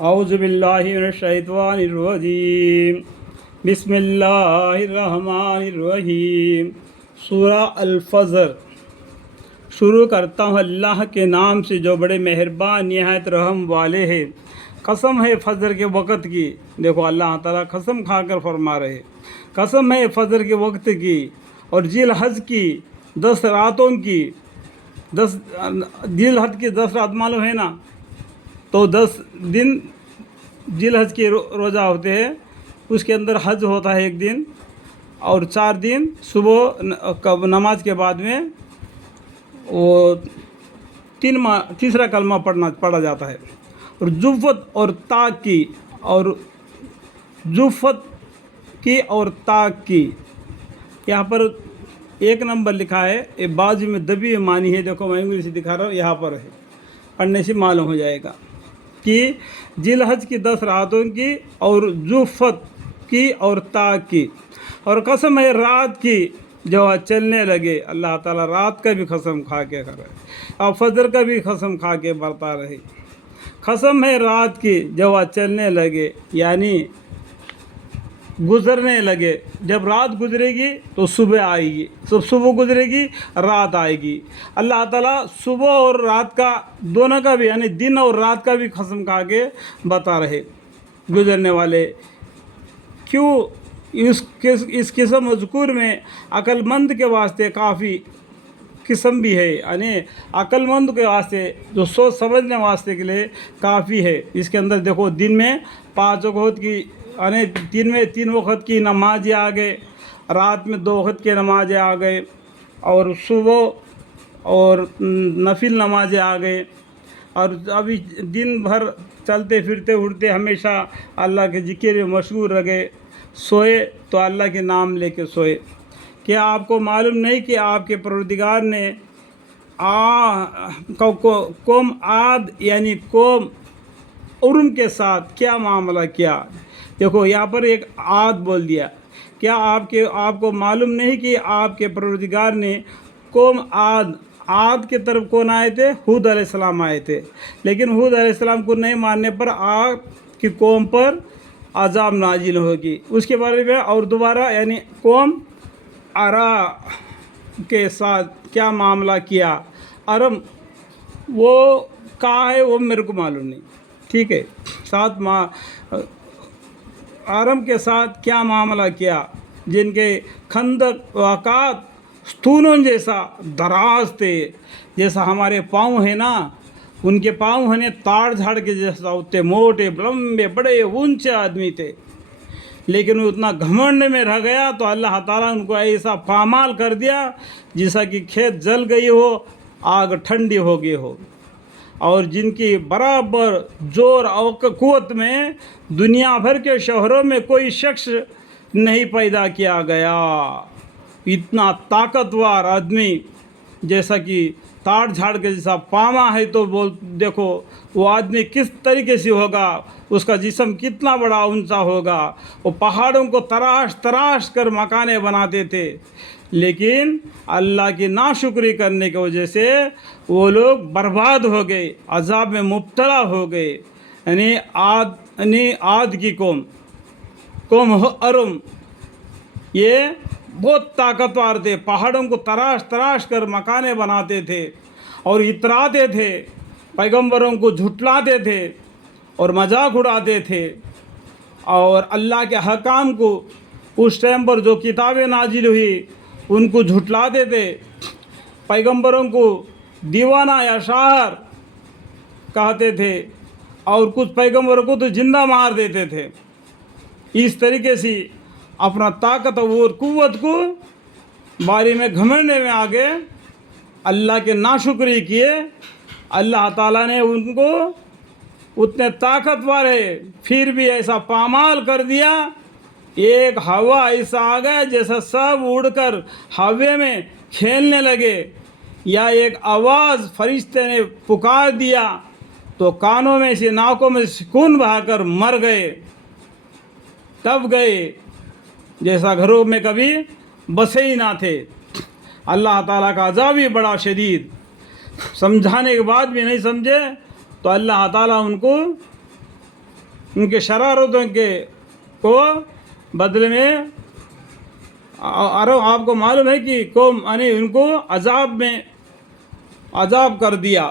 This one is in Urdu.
اعوذ باللہ من الشیطان الرجیم بسم اللہ الرحمن الرحیم۔ سورہ الفجر شروع کرتا ہوں اللہ کے نام سے جو بڑے مہربان نہایت رحم والے ہیں۔ قسم ہے فجر کے وقت کی، دیکھو اللہ تعالیٰ قسم کھا کر فرما رہے، قسم ہے فجر کے وقت کی اور ذی الحج کی 10 راتوں کی۔ ذی الحج کی 10 رات معلوم ہے نا، تو 10 دن ذی الحج کے روزہ ہوتے ہیں، اس کے اندر حج ہوتا ہے 1 دن، اور 4 دن صبح نماز کے بعد میں وہ تیسرا کلمہ پڑھا جاتا ہے۔ اور جفت اور طاق کی، اور جفت کی اور طاق کی، یہاں پر 1 نمبر لکھا ہے، یہ بازو میں دبی معنی ہے، دیکھو میں انگلی سے دکھا رہا ہوں، یہاں پر ہے، پڑھنے سے معلوم ہو جائے گا کہ ذی الحج کی 10 راتوں کی اور جفت کی اور طاق کی، اور قسم ہے رات کی جو چلنے لگے۔ اللہ تعالیٰ رات کا بھی قسم کھا کے کر رہے اور فجر کا بھی قسم کھا کے برتا رہے۔ قسم ہے رات کی جو چلنے لگے، یعنی گزرنے لگے۔ جب رات گزرے گی تو صبح آئے گی، صبح گزرے گی رات آئے گی۔ اللہ تعالیٰ صبح اور رات کا دونوں کا بھی، یعنی دن اور رات کا بھی قسم کھا کے بتا رہے گزرنے والے۔ کیوں اس قسم مذکور میں عقل مند کے واسطے کافی قسم بھی ہے، یعنی عقل مند کے واسطے جو سوچ سمجھنے واسطے کے لیے کافی ہے۔ اس کے اندر دیکھو دن میں 5 وقت کی، یعنی دن میں 3 وقت کی نمازیں آ گئے، رات میں 2 وقت کی نمازیں آ گئے، اور صبح اور نفل نمازیں آ گئے۔ اور ابھی دن بھر چلتے پھرتے اٹھتے ہمیشہ اللہ کے ذکر میں مشغول رہے، سوئے تو اللہ کے نام لے کے سوئے۔ کیا آپ کو معلوم نہیں کہ آپ کے پروردگار نے قوم عاد یعنی قوم ارم کے ساتھ کیا معاملہ کیا؟ دیکھو یہاں پر ایک عاد بول دیا۔ کیا آپ کو معلوم نہیں کہ آپ کے پروردگار نے قوم عاد کے طرف کون آئے تھے؟ ہود علیہ السلام آئے تھے، لیکن ہود علیہ السلام کو نہیں ماننے پر عاد کی قوم پر عذاب نازل ہوگی۔ اس کے بارے میں اور دوبارہ، یعنی قوم ارا کے ساتھ کیا معاملہ کیا؟ ارم وہ کہاں ہے وہ میرے کو معلوم نہیں، ٹھیک ہے، ارم کے ساتھ کیا معاملہ کیا، جن کے خندق واقعات ستونوں جیسا دراز تھے، جیسا ہمارے پاؤں ہیں نا، ان کے پاؤں ہیں تاڑ جھاڑ کے جیسا ہوتے، موٹے لمبے بڑے اونچے آدمی تھے، لیکن وہ اتنا گھمنڈ میں رہ گیا تو اللہ تعالیٰ ان کو ایسا پامال کر دیا جیسا کہ کھیت جل گئی ہو، آگ ٹھنڈی ہو گئی ہو۔ اور جن کی برابر زور اور قوت میں دنیا بھر کے شہروں میں کوئی شخص نہیں پیدا کیا گیا۔ اتنا طاقتور آدمی، جیسا کہ تاڑ جھاڑ کے جیسا پاما ہے، تو دیکھو وہ آدمی کس طریقے سے ہوگا، اس کا جسم کتنا بڑا اونچا ہوگا۔ وہ پہاڑوں کو تراش کر مکانیں بناتے تھے، لیکن اللہ کی ناشکری کرنے کی وجہ سے وہ لوگ برباد ہو گئے، عذاب میں مبتلا ہو گئے۔ یعنی عاد کی قوم ارم، یہ بہت طاقتور تھے، پہاڑوں کو تراش کر مکانیں بناتے تھے اور اتراتے تھے، پیغمبروں کو جھٹلاتے تھے اور مذاق اڑاتے تھے، اور اللہ کے حکام کو اس ٹائم پر جو کتابیں نازل ہوئی ان کو جھٹلاتے تھے، پیغمبروں کو دیوانہ یا شاعر کہتے تھے، اور کچھ پیغمبروں کو تو زندہ مار دیتے تھے۔ اس طریقے سے اپنا طاقت اور قوت کو بارے میں گھمنڈنے میں آگے اللہ کے ناشکری کیے۔ اللہ تعالیٰ نے ان کو اتنے طاقتور ہے پھر بھی ایسا پامال کر دیا، ایک ہوا ایسا آ گیا جیسا سب اڑ کر ہوے میں کھیلنے لگے، یا ایک آواز فرشتے نے پکار دیا تو کانوں میں سے ناکوں میں سے خون بہا کر مر گئے، دب گئے، جیسا گھروں میں کبھی بسے ہی نہ تھے۔ اللہ تعالیٰ کا عذاب ہی بڑا شدید، سمجھانے کے بعد بھی نہیں سمجھے تو اللہ تعالیٰ ان کو ان کے شرارتوں کے کو بدلے میں آپ کو معلوم ہے کہ قوم یعنی ان کو عذاب کر دیا.